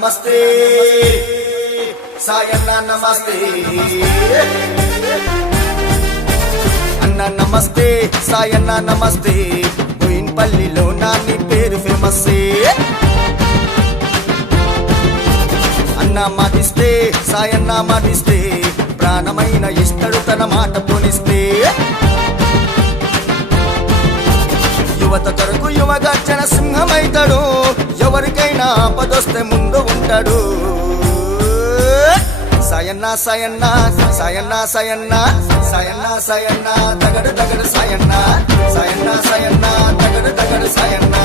నమస్తే సాయన్న నమస్తే అన్న నమస్తే సాయన్న నమస్తే బోయిన్పల్లిలో నాని పేరు ఫేమస్ అన్న మాటిస్తే సాయన్న మాటిస్తే ప్రాణమైన ఇస్తడు తన మాట పోనిస్తే యువత కొరకు యువగర్జన సింహమైతాడు ఎవరికైనా ఆపదొస్తే ముందు ఉంటాడు సాయన్న సాయన్న సాయన్న సాయన్న సాయన్న సాయన్న తగడు తగడు సాయన్న సాయన్న సాయన్న తగడు తగడు సాయన్న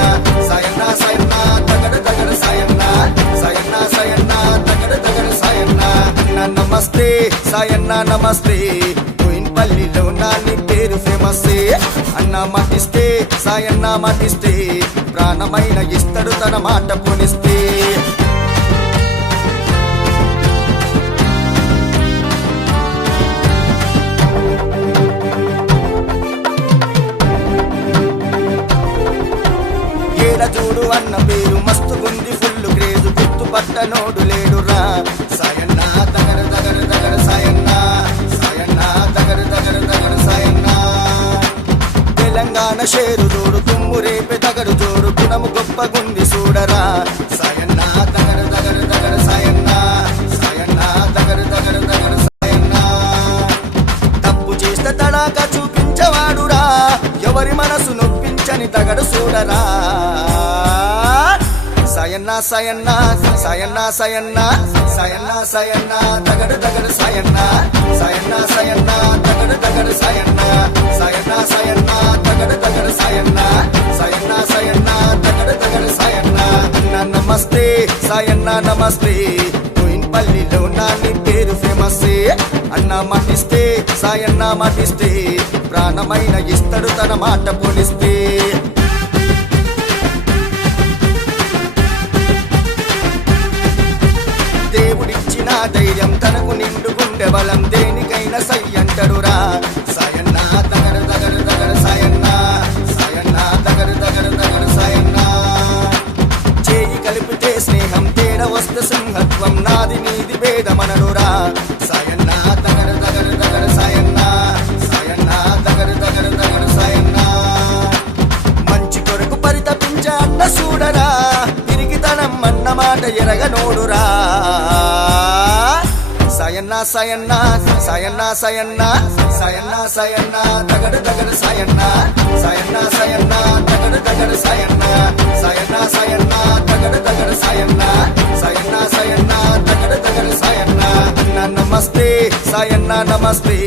సాయన్న సాయన్న తగడు తగడు సాయన్న సాయన్న సాయన్న తగడు తగడు సాయన్న అన్న నమస్తే సాయన్న నమస్తే బోయిన్పల్లిలో నాని పేరు ఫేమస్ అన్న మాటిస్తే సాయన్న మాటిస్తే ప్రాణమైన ఇస్తడు తన మాట పోనిస్తే చూడు అన్న పేరు మస్తుగుంది ఫుల్ క్రేజు గుర్తుపట్టనోడు లేడురా సాయన్న తగర తగర తగర సాయన్న సాయన్న తగర తగర తగర సాయన్న తెలంగాణ షేరు జోడు తుమ్ము రేపే తగడు జోడు గుణము గొప్పగుంది చూడరా సాయన్న తగర తగర తగర సాయన్న సాయన్న తగర తగర తగర సాయన్న తప్పు చేస్తే తడాక చూపించవాడురా ఎవరి మనసు నొప్పించని తగడు చూడరా సాయన్న సాయన్న సాయన్న సాయన్న సాయన్న సాయన్న తగడు తగడు సాయన్న సాయన్న సాయన్న తగడు తగడు సాయన్న సాయన్న సాయన్న తగడు తగడు సాయన్న సాయన్న సాయన్న తగడు తగడు సాయన్న అన్న నమస్తే సాయన్న నమస్తే బోయిన్పల్లిలో నాని పేరు ఫేమస్ అన్న మాటిస్తే సాయన్న మాటిస్తే ప్రాణమైన ఇస్తడు తన మాట పోనిస్తే దేవుడిచ్చిన ధైర్యం తనకు నిండు గుండె బలం దేనికైనా సై అంటడురా సాయన్న తగరు తగరు తగరు సాయన్న సాయన్న తగరు తగరు తగరు సాయన్న చేయి కలిపితే స్నేహం తేడ వస్తే సింహత్వం నాది నీది భేదమనడురా సాయన్న తగరు తగరు తగరు సాయన్న సాయన్న తగరు తగరు తగరు సాయన్న మంచి కొరకు పరితపించ అన్న చూడరా తిరిగితనం అన్న మాట ఎరగనోడురా సాయన్న సాయన్న సాయన్న సాయన్న సాయన్న సాయన్న తగడు తగడు సాయన్న సాయన్న సాయన్న తగడు తగడు సాయన్న సాయన్న సాయన్న తగడు తగడు సాయన్న సాయన్న సాయన్న తగడు తగడు సాయన్న అన్న నమస్తే సాయన్న నమస్తే